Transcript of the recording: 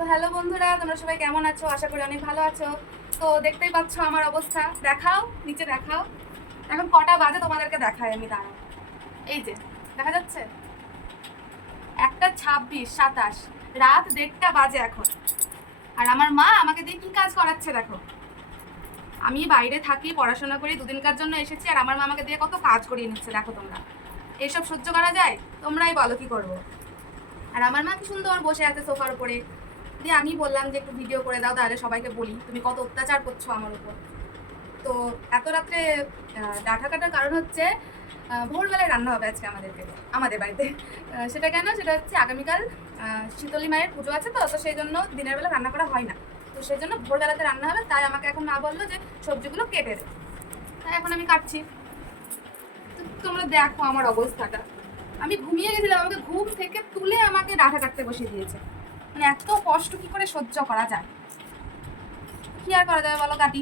তো হ্যালো বন্ধুরা, তোমরা সবাই কেমন আছো? আশা করি অনেক ভালো আছো। তো দেখতেই পাচ্ছ আমার অবস্থা। দেখাও, নিচে দেখাও। এখন কটা বাজে তোমাদেরকে দেখাই আমি, দাঁড়াও। এই যে, দেখা যাচ্ছে? একটা ছাব্বিশ, সাতাশ, রাত দেড়টা বাজে এখন। আর আমার মা আমাকে দিয়ে কি কাজ করাচ্ছে দেখো? আমি বাইরে থাকি, পড়াশোনা করি, দুদিনকার জন্য এসেছি, আর আমার মা আমাকে দিয়ে কত কাজ করিয়ে নিচ্ছে, দেখো তোমরা। এইসব সহ্য করা যায়? তোমরাই বলো কি করব? আর আমার মা কি সুন্দর বসে আছে সোফার উপরে। দিয়ে আমি বললাম যে একটু ভিডিও করে দাও, তাহলে সবাইকে বলি, তুমি কত অত্যাচার করছ আমার উপর। তো এত রাত্রে ডাঁটা কাটার কারণ হচ্ছে ভোরবেলায় রান্না হবে আজকে আমাদেরকে, আমাদের বাড়িতে। সেটা কেন? সেটা হচ্ছে আগামীকাল শীতলী মায়ের পুজো আছে তো তো সেই জন্য দিনের বেলা রান্না করা হয় না। তো সেই জন্য ভোরবেলাতে রান্না হবে, তাই আমাকে এখন মা বলল যে সবজিগুলো কেটে দে। তাই এখন আমি কাটছি। তো তোমরা দেখো আমার অবস্থাটা। আমি ঘুমিয়ে গেছিলাম, আমাকে ঘুম থেকে তুলে আমাকে ডাঁটা কাটতে বসিয়ে দিয়েছে। মানে এত কষ্ট কি করে সহ্য করা যায়? কি আর করা যাবে বলো কাটি